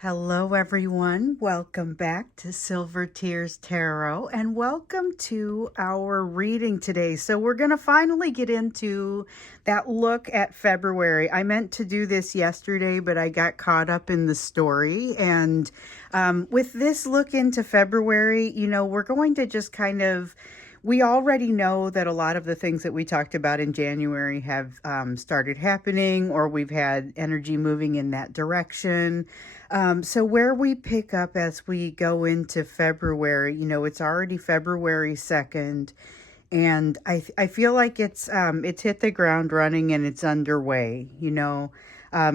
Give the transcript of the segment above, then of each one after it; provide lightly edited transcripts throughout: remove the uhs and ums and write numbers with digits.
Hello, everyone. Welcome back to Silver Tears Tarot and welcome to our reading today. So, we're going to finally get into that look at February. I meant to do this yesterday, but I got caught up in the story. And with this look into February, we're going to just we already know that a lot of the things that we talked about in January have started happening, or we've had energy moving in that direction. So where we pick up as we go into February, it's already February 2nd, and I feel like it's hit the ground running and it's underway.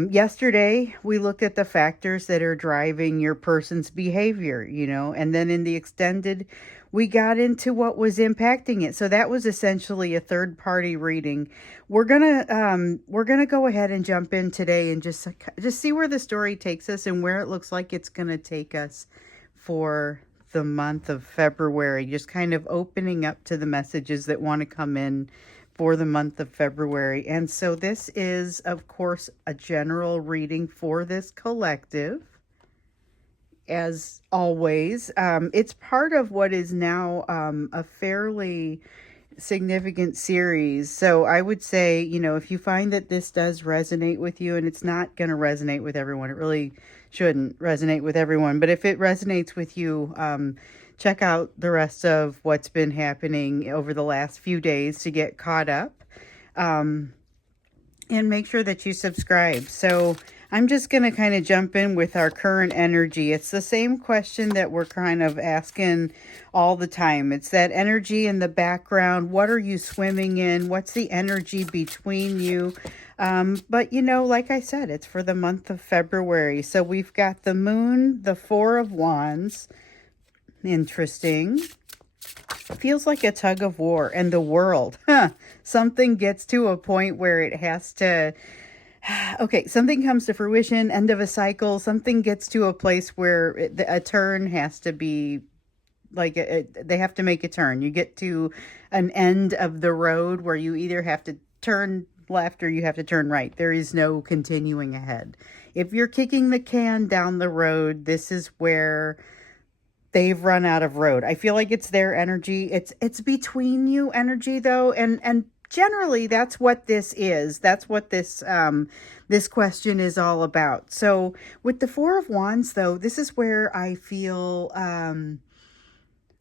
Yesterday we looked at the factors that are driving your person's behavior, and then in the extended we got into what was impacting it. So that was essentially a third party reading. We're gonna go ahead and jump in today and just see where the story takes us and where it looks like it's gonna take us for the month of February. Just kind of opening up to the messages that want to come in for the month of February. And so this is, of course, a general reading for this collective. As always, it's part of what is now a fairly significant series. So I would say, if you find that this does resonate with you, and it's not going to resonate with everyone, it really shouldn't resonate with everyone, but if it resonates with you, check out the rest of what's been happening over the last few days to get caught up. And make sure that you subscribe. So I'm just going to kind of jump in with our current energy. It's the same question that we're kind of asking all the time. It's that energy in the background. What are you swimming in? What's the energy between you? But like I said, it's for the month of February. So we've got the moon, the Four of Wands. Interesting. Feels like a tug of war, and the world. Something gets to a point where it has to, okay, something comes to fruition, end of a cycle, something gets to a place where a turn has to be, like, they have to make a turn. You get to an end of the road where you either have to turn left or you have to turn right. There is no continuing ahead. If you're kicking the can down the road, this is where they've run out of road. I feel like it's their energy. It's between you energy though, and generally that's what this is. That's what this question is all about. So with the Four of Wands though, this is where I feel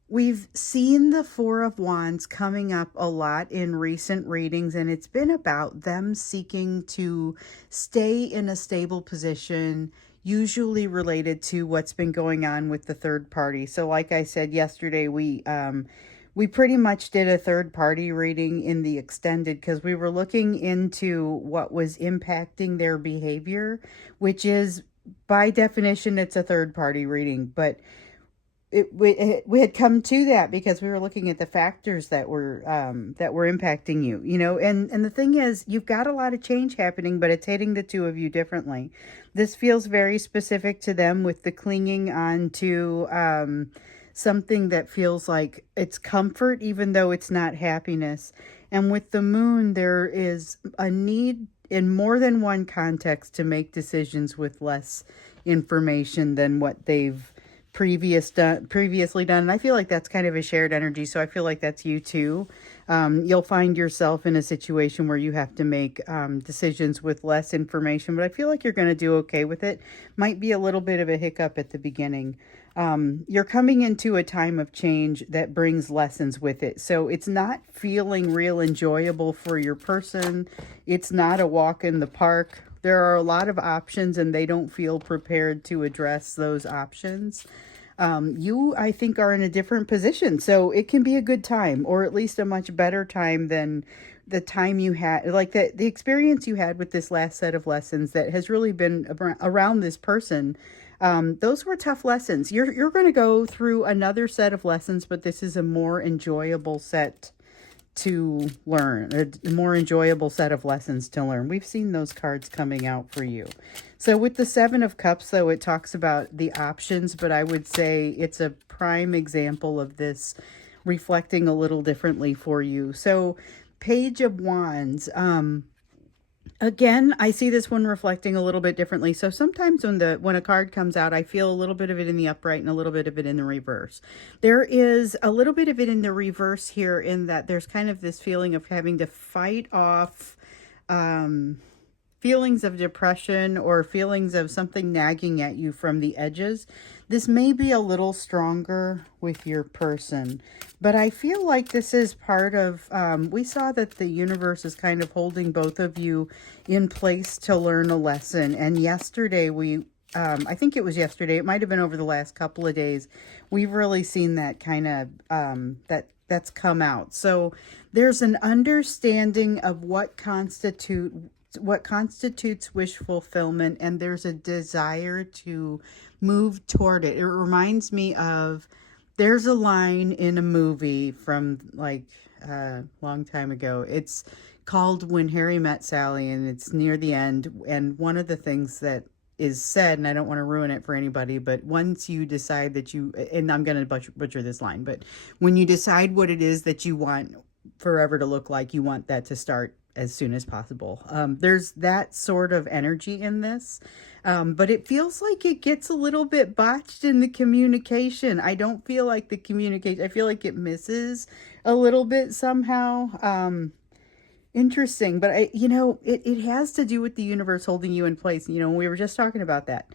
we've seen the Four of Wands coming up a lot in recent readings, and it's been about them seeking to stay in a stable position, usually related to what's been going on with the third party. So like I said yesterday, we pretty much did a third party reading in the extended because we were looking into what was impacting their behavior, which is by definition it's a third party reading, but we had come to that because we were looking at the factors that were impacting you, and the thing is, you've got a lot of change happening, but it's hitting the two of you differently. This feels very specific to them with the clinging on to something that feels like it's comfort, even though it's not happiness. And with the moon, there is a need in more than one context to make decisions with less information than what they've previously done. And I feel like that's kind of a shared energy. So I feel like that's you too. You'll find yourself in a situation where you have to make decisions with less information, but I feel like you're going to do okay with it. Might be a little bit of a hiccup at the beginning. You're coming into a time of change that brings lessons with it. So it's not feeling real enjoyable for your person. It's not a walk in the park. There are a lot of options and they don't feel prepared to address those options. You, I think, are in a different position. So it can be a good time, or at least a much better time than the time you had, like the experience you had with this last set of lessons that has really been around this person. Those were tough lessons. You're going to go through another set of lessons, but this is a more enjoyable set to learn, a more enjoyable set of lessons to learn. We've seen those cards coming out for you. So with the Seven of Cups, though, it talks about the options, but I would say it's a prime example of this reflecting a little differently for you. So Page of Wands, Again, I see this one reflecting a little bit differently. So sometimes when a card comes out, I feel a little bit of it in the upright and a little bit of it in the reverse. There is a little bit of it in the reverse here, in that there's kind of this feeling of having to fight off um, feelings of depression or feelings of something nagging at you from the edges. This may be a little stronger with your person, but I feel like this is part of, we saw that the universe is kind of holding both of you in place to learn a lesson. And yesterday I think it was yesterday, it might have been over the last couple of days, we've really seen that kind of, that's come out. So there's an understanding of what constitutes wish fulfillment, and there's a desire to move toward it. It reminds me of, there's a line in a movie from like a long time ago. It's called When Harry Met Sally, and it's near the end. And one of the things that is said, and I don't want to ruin it for anybody, but once you decide that you, and I'm going to butcher this line, but when you decide what it is that you want forever to look like, you want that to start as soon as possible. There's that sort of energy in this. But it feels like it gets a little bit botched in the communication. I don't feel like the communication, I feel like it misses a little bit somehow. Interesting, but it has to do with the universe holding you in place. We were just talking about that.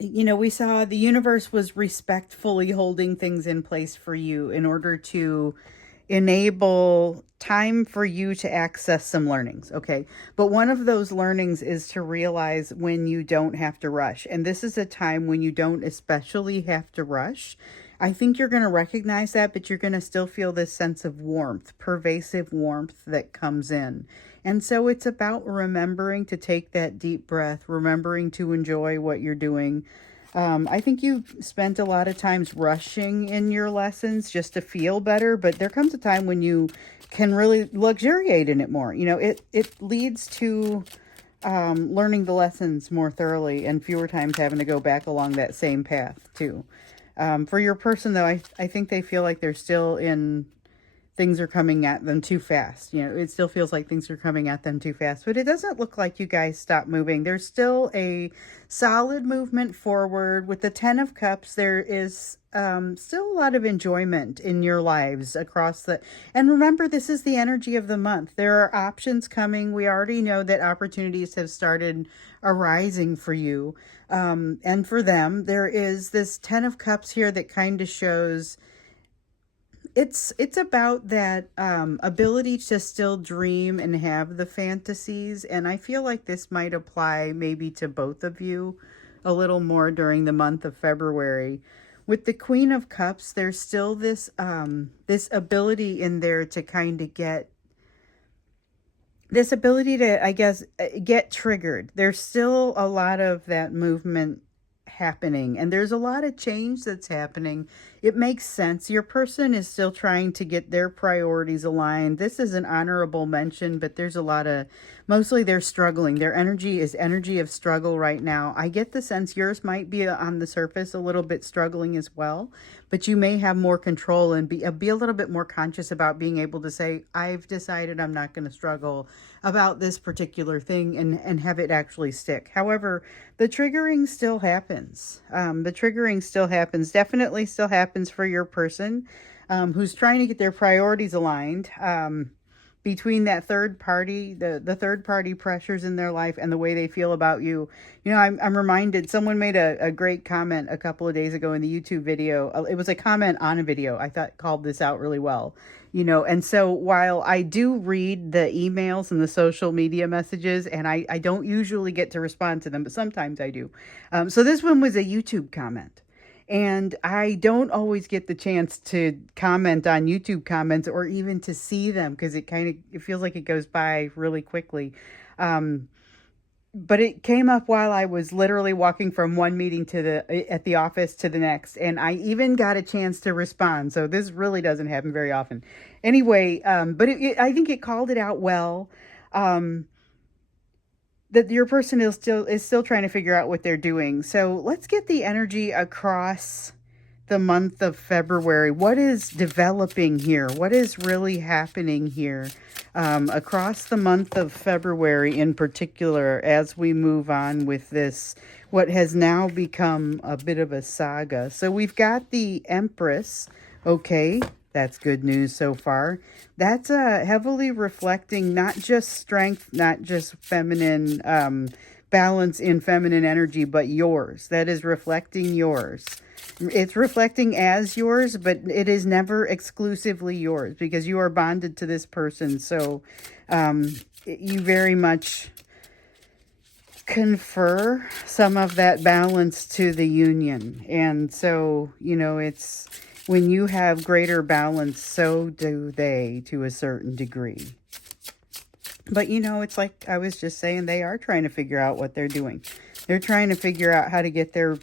We saw the universe was respectfully holding things in place for you in order to enable time for you to access some learnings. Okay. But one of those learnings is to realize when you don't have to rush. And this is a time when you don't especially have to rush. I think you're going to recognize that, but you're going to still feel this sense of warmth, pervasive warmth that comes in. And so it's about remembering to take that deep breath, remembering to enjoy what you're doing. I think you spent a lot of times rushing in your lessons just to feel better, but there comes a time when you can really luxuriate in it more. It leads to learning the lessons more thoroughly and fewer times having to go back along that same path too. For your person though, I think they feel like they're still in, things are coming at them too fast. It still feels like things are coming at them too fast, but it doesn't look like you guys stop moving. There's still a solid movement forward. With the 10 of Cups, there is still a lot of enjoyment in your lives and remember, this is the energy of the month. There are options coming. We already know that opportunities have started arising for you. And for them, there is this 10 of Cups here that kind of shows it's about that ability to still dream and have the fantasies. And I feel like this might apply maybe to both of you a little more during the month of February. With the Queen of Cups, there's still this this ability in there to kind of get this ability to, I guess, get triggered. There's still a lot of that movement happening, and there's a lot of change that's happening. It makes sense. Your person is still trying to get their priorities aligned. This is an honorable mention, but there's a lot of, mostly they're struggling. Their energy is energy of struggle right now. I get the sense yours might be on the surface a little bit struggling as well, but you may have more control and be a little bit more conscious about being able to say, I've decided I'm not going to struggle about this particular thing, and have it actually stick. However, the triggering still happens. Definitely still happens for your person who's trying to get their priorities aligned. Between that third party, the third party pressures in their life and the way they feel about you. I'm reminded, someone made a great comment a couple of days ago in the YouTube video. It was a comment on a video. I thought called this out really well. And so while I do read the emails and the social media messages, and I don't usually get to respond to them, but sometimes I do. So this one was a YouTube comment. And I don't always get the chance to comment on YouTube comments or even to see them, because it feels like it goes by really quickly. But it came up while I was literally walking from one meeting at the office to the next, and I even got a chance to respond. So this really doesn't happen very often. Anyway, but I think it called it out well. That your person is still trying to figure out what they're doing. So let's get the energy across the month of February. What is developing here? What is really happening here? Across the month of February in particular, as we move on with this, what has now become a bit of a saga. So we've got the Empress. Okay, that's good news so far. That's heavily reflecting not just strength, not just feminine balance in feminine energy, but yours. That is reflecting yours. It's reflecting as yours, but it is never exclusively yours because you are bonded to this person. So you very much confer some of that balance to the union. And so, you know, it's when you have greater balance, so do they to a certain degree. But, you know, it's like I was just saying, they are trying to figure out what they're doing. They're trying to figure out how to get their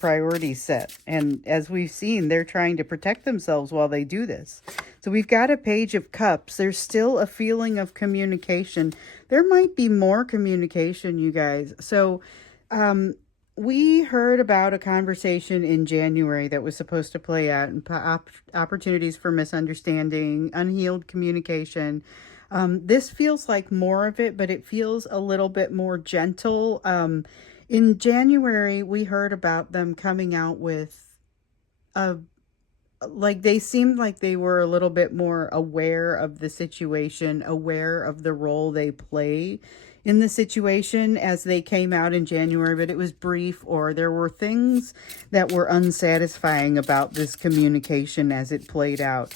priorities set. And as we've seen, they're trying to protect themselves while they do this. So we've got a Page of Cups. There's still a feeling of communication. There might be more communication, you guys. So we heard about a conversation in January that was supposed to play out, and opportunities for misunderstanding, unhealed communication. This feels like more of it, but it feels a little bit more gentle. In January, we heard about them coming out with like they seemed like they were a little bit more aware of the situation, aware of the role they play in the situation as they came out in January, but it was brief, or there were things that were unsatisfying about this communication as it played out.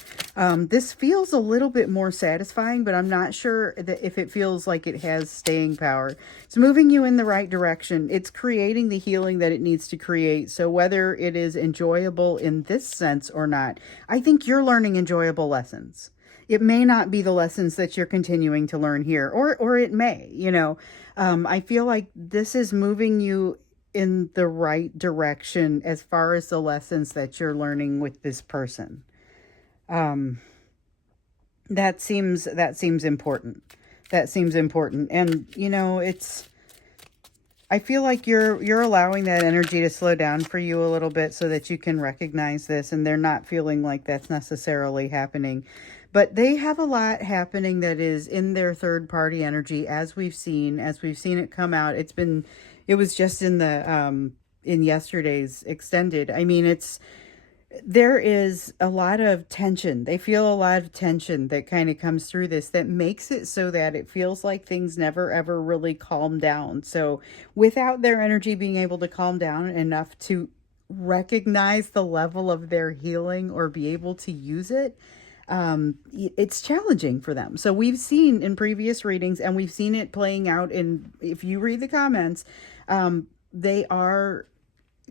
This feels a little bit more satisfying, but I'm not sure that if it feels like it has staying power. It's moving you in the right direction. It's creating the healing that it needs to create. So whether it is enjoyable in this sense or not, I think you're learning enjoyable lessons. It may not be the lessons that you're continuing to learn here, or it may, you know. I feel like this is moving you in the right direction as far as the lessons that you're learning with this person. That seems important. That seems important. And, you know, I feel like you're allowing that energy to slow down for you a little bit so that you can recognize this, and they're not feeling like that's necessarily happening. But they have a lot happening that is in their third party energy, as we've seen it come out. It was just in the in yesterday's extended. I mean, there is a lot of tension. They feel a lot of tension that kind of comes through this, that makes it so that it feels like things never ever really calm down. So without their energy being able to calm down enough to recognize the level of their healing or be able to use it, it's challenging for them. So we've seen in previous readings, and we've seen it playing out if you read the comments, they are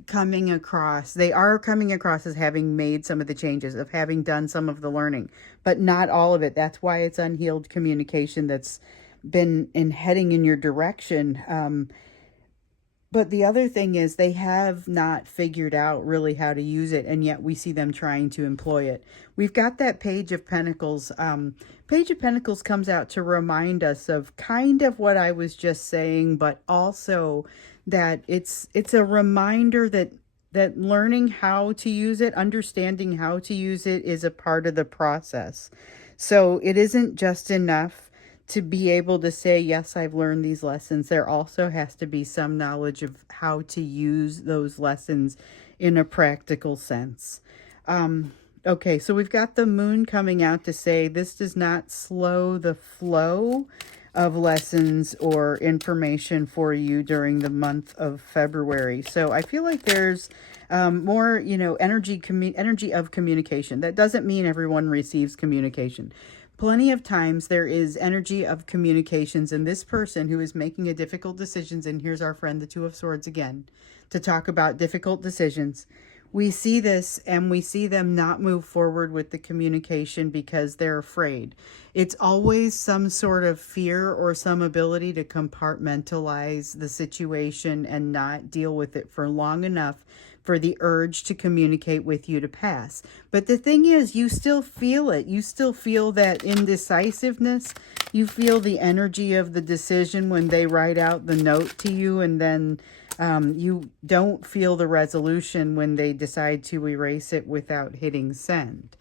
coming across as having made some of the changes, of having done some of the learning, but not all of it. That's why it's unhealed communication that's been heading in your direction. But the other thing is they have not figured out really how to use it, and yet we see them trying to employ it. We've got that Page of Pentacles. Page of Pentacles comes out to remind us of kind of what I was just saying, but also that it's a reminder that learning how to use it, understanding how to use it, is a part of the process. So it isn't just enough to be able to say, yes, I've learned these lessons. There also has to be some knowledge of how to use those lessons in a practical sense. Okay, so we've got the Moon coming out to say this does not slow the flow of lessons or information for you during the month of February. So I feel like there's more, you know, energy of communication. That doesn't mean everyone receives communication. Plenty of times there is energy of communications, and this person who is making a difficult decisions, and here's our friend, the Two of Swords again, to talk about difficult decisions. We see this, and we see them not move forward with the communication because they're afraid. It's always some sort of fear or some ability to compartmentalize the situation and not deal with it for long enough for the urge to communicate with you to pass. But the thing is, you still feel it. You still feel that indecisiveness. You feel the energy of the decision when they write out the note to you, and then You don't feel the resolution when they decide to erase it without hitting send.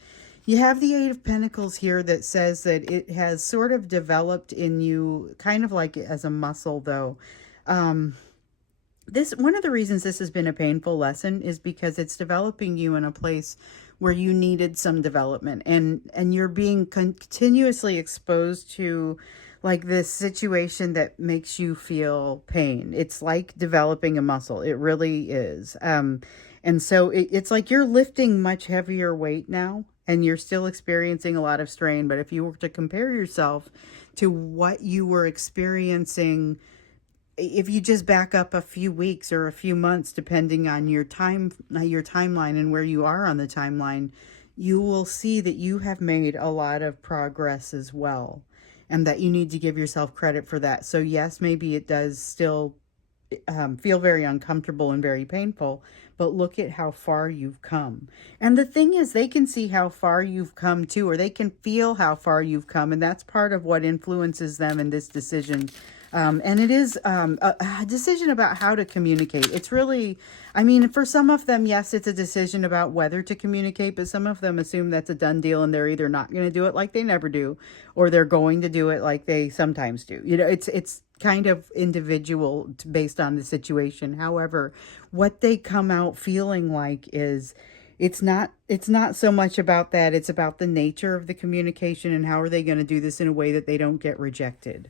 You have the Eight of Pentacles here that says that it has sort of developed in you, kind of like as a muscle, though. This, one of the reasons this has been a painful lesson is because it's developing you in a place where you needed some development, and you're being continuously exposed to like this situation that makes you feel pain. It's like developing a muscle. It really is. And so it's like you're lifting much heavier weight now, and you're still experiencing a lot of strain. But if you were to compare yourself to what you were experiencing, if you just back up a few weeks or a few months, depending on your timeline and where you are on the timeline, you will see that you have made a lot of progress as well, and that you need to give yourself credit for that. So yes, maybe it does still feel very uncomfortable and very painful, but look at how far you've come. And the thing is, they can see how far you've come too, or they can feel how far you've come, and that's part of what influences them in this decision. And it is a decision about how to communicate. It's really, I mean, for some of them, yes, it's a decision about whether to communicate, but some of them assume that's a done deal, and they're either not going to do it like they never do, or they're going to do it like they sometimes do. You know, it's kind of individual based on the situation. However, what they come out feeling like is, it's not so much about that. It's about the nature of the communication and how are they going to do this in a way that they don't get rejected.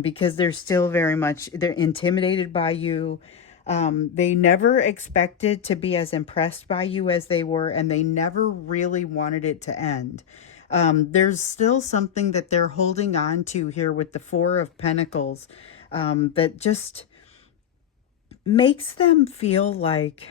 Because they're still very much, they're intimidated by you. They never expected to be as impressed by you as they were, and they never really wanted it to end. There's still something that they're holding on to here with the Four of Pentacles, that just makes them feel like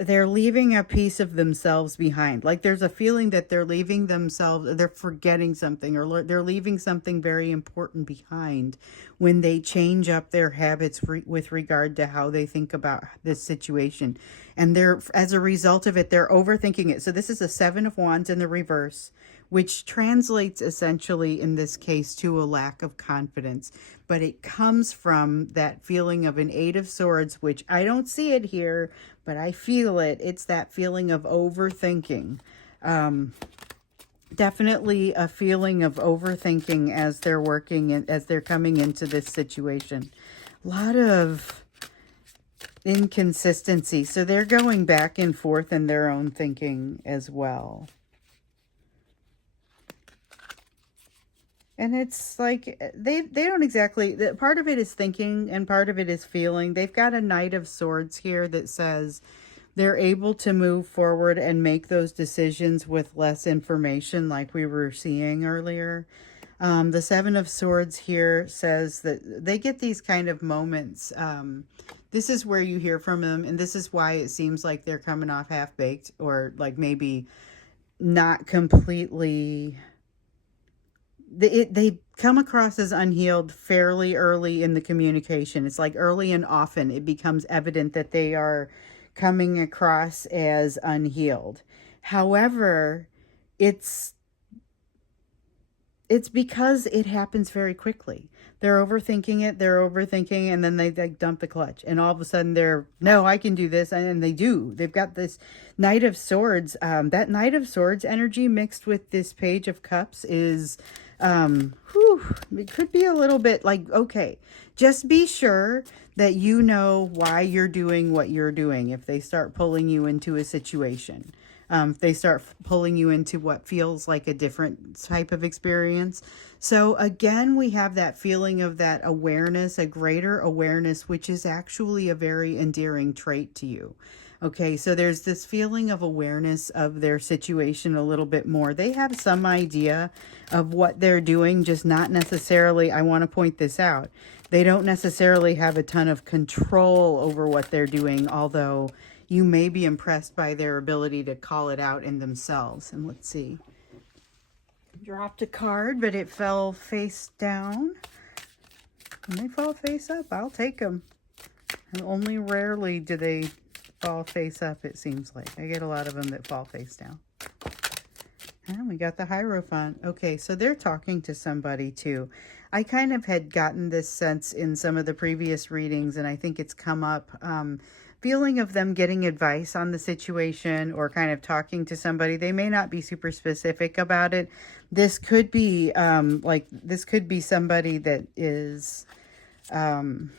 they're leaving a piece of themselves behind. Like there's a feeling that they're leaving themselves, they're forgetting something, or they're leaving something very important behind when they change up their habits with regard to how they think about this situation. And they're, as a result of it, they're overthinking it. So this is a Seven of Wands in the reverse, which translates essentially in this case to a lack of confidence. But it comes from that feeling of an Eight of Swords, which I don't see it here, but I feel it. It's that feeling of overthinking. Definitely a feeling of overthinking as they're working and as they're coming into this situation. A lot of inconsistency. So they're going back and forth in their own thinking as well. And it's like they don't exactly, part of it is thinking and part of it is feeling. They've got a Knight of Swords here that says they're able to move forward and make those decisions with less information, like we were seeing earlier. The Seven of Swords here says that they get these kind of moments. This is where you hear from them, and this is why it seems like they're coming off half-baked, or like maybe not completely... They come across as unhealed fairly early in the communication. It's like early and often it becomes evident that they are coming across as unhealed. However, it's because it happens very quickly. They're overthinking, and then they dump the clutch. And all of a sudden no, I can do this. And they do. They've got this Knight of Swords. That Knight of Swords energy mixed with this Page of Cups is... it could be a little bit like, okay, just be sure that you know why you're doing what you're doing. If they start pulling you into a situation, if they start pulling you into what feels like a different type of experience. So again, we have that feeling of that awareness, a greater awareness, which is actually a very endearing trait to you. Okay, so there's this feeling of awareness of their situation a little bit more. They have some idea of what they're doing, just not necessarily, I want to point this out, they don't necessarily have a ton of control over what they're doing, although you may be impressed by their ability to call it out in themselves. And let's see. Dropped a card, but it fell face down. When they fall face up, I'll take them. And only rarely do they fall face up, it seems like. I get a lot of them that fall face down. And we got the Hierophant. Okay, so they're talking to somebody too. I kind of had gotten this sense in some of the previous readings, and I think it's come up. Feeling of them getting advice on the situation or kind of talking to somebody. They may not be super specific about it. This could be this could be somebody that is um,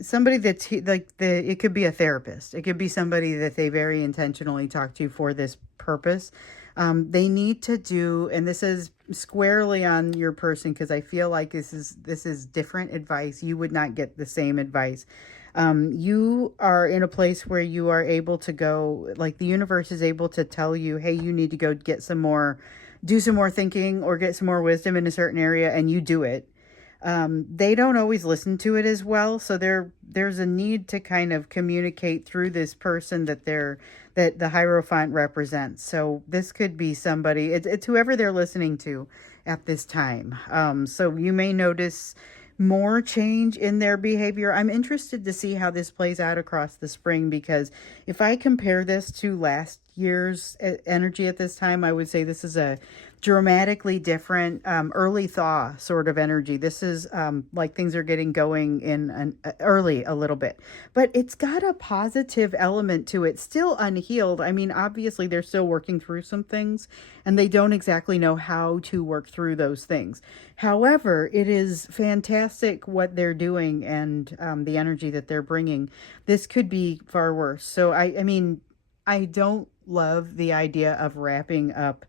somebody that's it could be a therapist. It could be somebody that they very intentionally talk to for this purpose. They need to do, and this is squarely on your person, because I feel like this is different advice. You would not get the same advice. You are in a place where you are able to go, like the universe is able to tell you, hey, you need to go get some more, do some more thinking or get some more wisdom in a certain area, and you do it. They don't always listen to it as well, so there's a need to kind of communicate through this person that the Hierophant represents. So this could be somebody, it's whoever they're listening to at this time. So you may notice more change in their behavior. I'm interested to see how this plays out across the spring, because if I compare this to last year's energy at this time, I would say this is a dramatically different early thaw sort of energy. This is like things are getting going in early a little bit, but it's got a positive element to it, still unhealed. I mean, obviously they're still working through some things and they don't exactly know how to work through those things. However, it is fantastic what they're doing, and the energy that they're bringing. This could be far worse. So I mean, I don't love the idea of wrapping up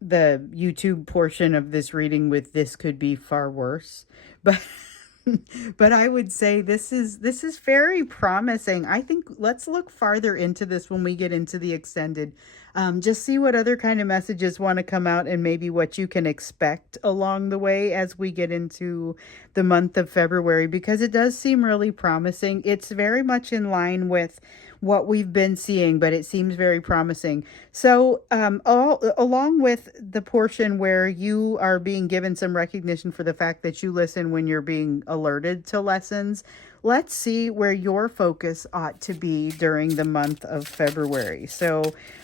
the YouTube portion of this reading with "this could be far worse," but but I would say this is very promising. I think let's look farther into this when we get into the extended. Just see what other kind of messages want to come out, and maybe what you can expect along the way as we get into the month of February, because it does seem really promising. It's very much in line with what we've been seeing, but it seems very promising. So, along with the portion where you are being given some recognition for the fact that you listen when you're being alerted to lessons, let's see where your focus ought to be during the month of February. So,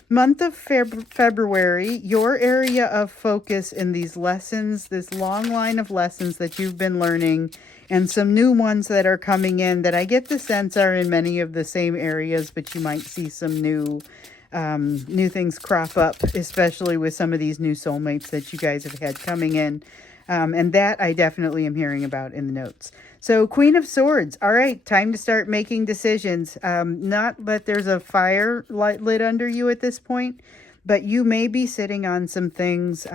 month of February, your area of focus in these lessons, this long line of lessons that you've been learning, and some new ones that are coming in that I get the sense are in many of the same areas, but you might see some new things crop up, especially with some of these new soulmates that you guys have had coming in. And that I definitely am hearing about in the notes. So Queen of Swords. All right, time to start making decisions. Not that there's a fire lit under you at this point, but you may be sitting on some things.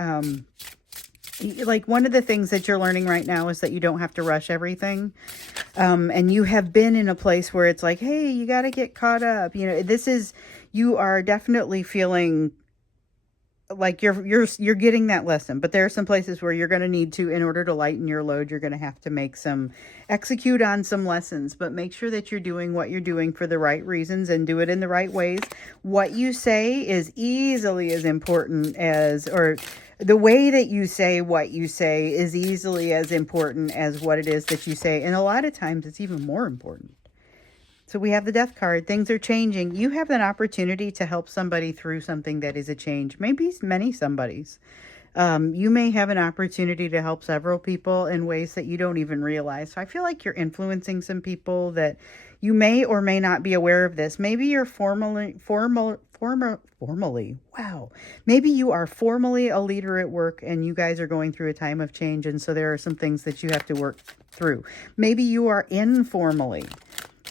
Like one of the things that you're learning right now is that you don't have to rush everything. And you have been in a place where it's like, hey, you got to get caught up. You know, you are definitely feeling like you're getting that lesson, but there are some places where you're going to need to, in order to lighten your load, you're going to have to execute on some lessons, but make sure that you're doing what you're doing for the right reasons and do it in the right ways. What you say is easily as important or the way that you say what you say is easily as important as what it is that you say. And a lot of times it's even more important. So we have the Death card. Things are changing. You have an opportunity to help somebody through something that is a change. Maybe many somebodies. You may have an opportunity to help several people in ways that you don't even realize. So I feel like you're influencing some people that you may or may not be aware of this. Maybe you're wow. Maybe you are formally a leader at work and you guys are going through a time of change. And so there are some things that you have to work through. Maybe you are informally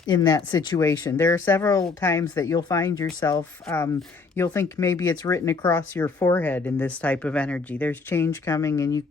in that situation. There are several times that you'll find yourself, you'll think maybe it's written across your forehead in this type of energy. There's change coming, and you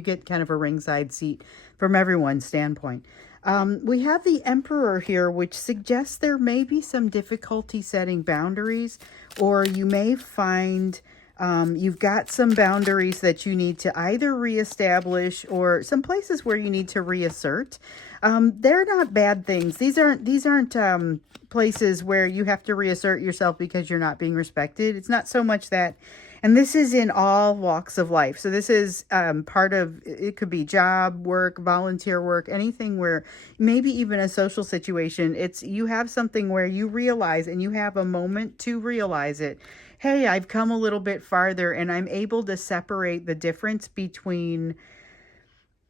get kind of a ringside seat from everyone's standpoint. We have the Emperor here, which suggests there may be some difficulty setting boundaries, or you may find you've got some boundaries that you need to either reestablish or some places where you need to reassert. They're not bad things. These aren't places where you have to reassert yourself because you're not being respected. It's not so much that. And this is in all walks of life. So this is part of, it could be job, work, volunteer work, anything where maybe even a social situation. You have something where you realize, and you have a moment to realize it. hey, I've come a little bit farther and I'm able to separate the difference between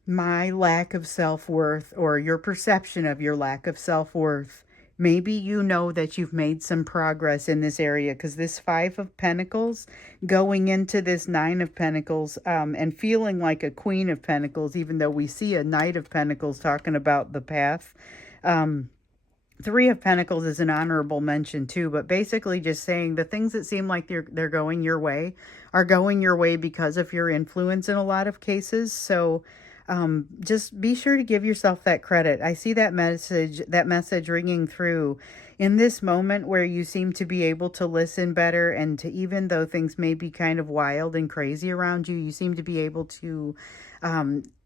my lack of self-worth or your perception of your lack of self-worth. Maybe you know that you've made some progress in this area, because this Five of Pentacles going into this Nine of Pentacles, and feeling like a Queen of Pentacles, even though we see a Knight of Pentacles talking about the path. Three of Pentacles is an honorable mention too, but basically just saying the things that seem like they're going your way are going your way because of your influence in a lot of cases. So just be sure to give yourself that credit. I see that message ringing through in this moment where you seem to be able to listen better, and to, even though things may be kind of wild and crazy around you, you seem to be able to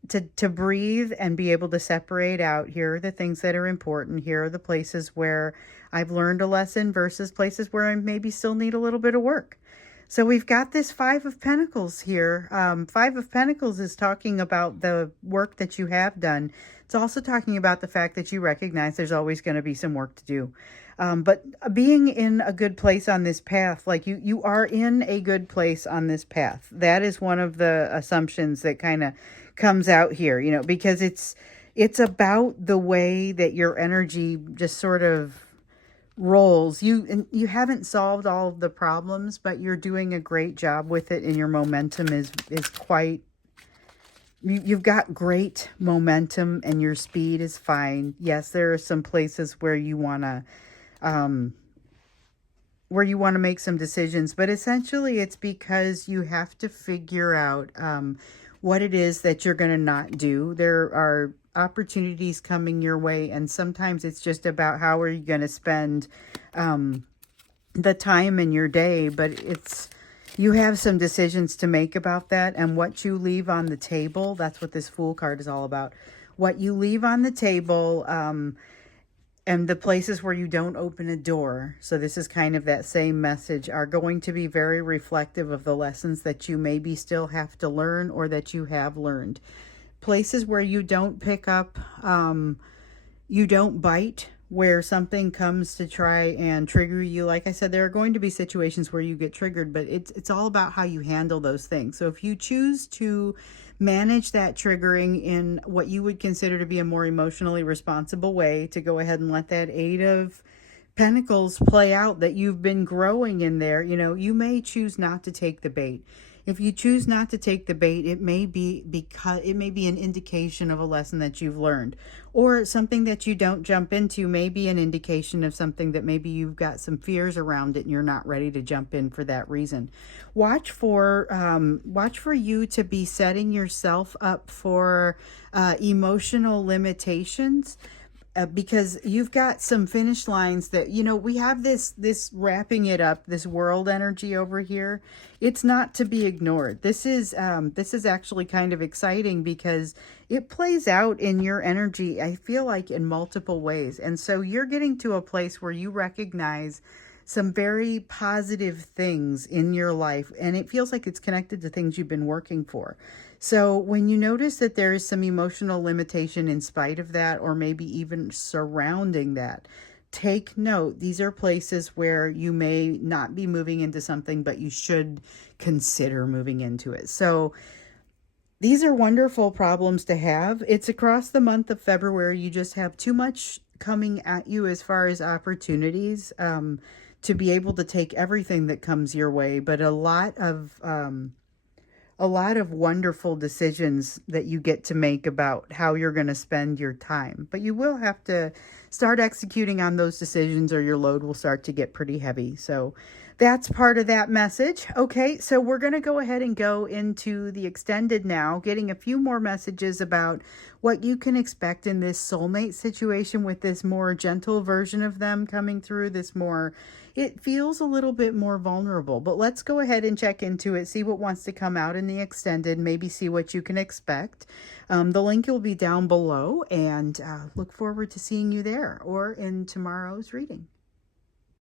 to breathe and be able to separate out, here are the things that are important, here are the places where I've learned a lesson versus places where I maybe still need a little bit of work. So we've got this Five of Pentacles here. Five of Pentacles is talking about the work that you have done. It's also talking about the fact that you recognize there's always going to be some work to do. But being in a good place on this path, like you are in a good place on this path. That is one of the assumptions that kind of comes out here, because it's about the way that your energy just sort of rolls. You haven't solved all of the problems, but you're doing a great job with it, and your momentum is quite, you've got great momentum, and your speed is fine. Yes, there are some places where you want to make some decisions, but essentially it's because you have to figure out what it is that you're going to not do. There are opportunities coming your way, and sometimes it's just about how are you going to spend the time in your day, but you have some decisions to make about that, and what you leave on the table. That's what this Fool card is all about. What you leave on the table, and the places where you don't open a door, so this is kind of that same message, are going to be very reflective of the lessons that you maybe still have to learn, or that you have learned. Places where you don't pick up, you don't bite, where something comes to try and trigger you. Like I said, there are going to be situations where you get triggered, but it's all about how you handle those things. So if you choose to manage that triggering in what you would consider to be a more emotionally responsible way, to go ahead and let that Eight of Pentacles play out, that you've been growing in there, you may choose not to take the bait. If you choose not to take the bait, it may be because it may be an indication of a lesson that you've learned, or something that you don't jump into may be an indication of something that maybe you've got some fears around it and you're not ready to jump in for that reason. Watch for you to be setting yourself up for emotional limitations. Because you've got some finish lines that, we have this wrapping it up, this world energy over here. It's not to be ignored. This is actually kind of exciting, because it plays out in your energy, I feel like, in multiple ways. And so you're getting to a place where you recognize some very positive things in your life, and it feels like it's connected to things you've been working for. So when you notice that there is some emotional limitation in spite of that, or maybe even surrounding that, take note. These are places where you may not be moving into something, but you should consider moving into it. So these are wonderful problems to have. It's across the month of February. You just have too much coming at you as far as opportunities to be able to take everything that comes your way, but a lot of wonderful decisions that you get to make about how you're going to spend your time. But you will have to start executing on those decisions, or your load will start to get pretty heavy. So that's part of that message. Okay, so we're going to go ahead and go into the extended now, getting a few more messages about what you can expect in this soulmate situation, with this more gentle version of them coming through, it feels a little bit more vulnerable. But let's go ahead and check into it, see what wants to come out in the extended, maybe see what you can expect. The link will be down below, and look forward to seeing you there or in tomorrow's reading.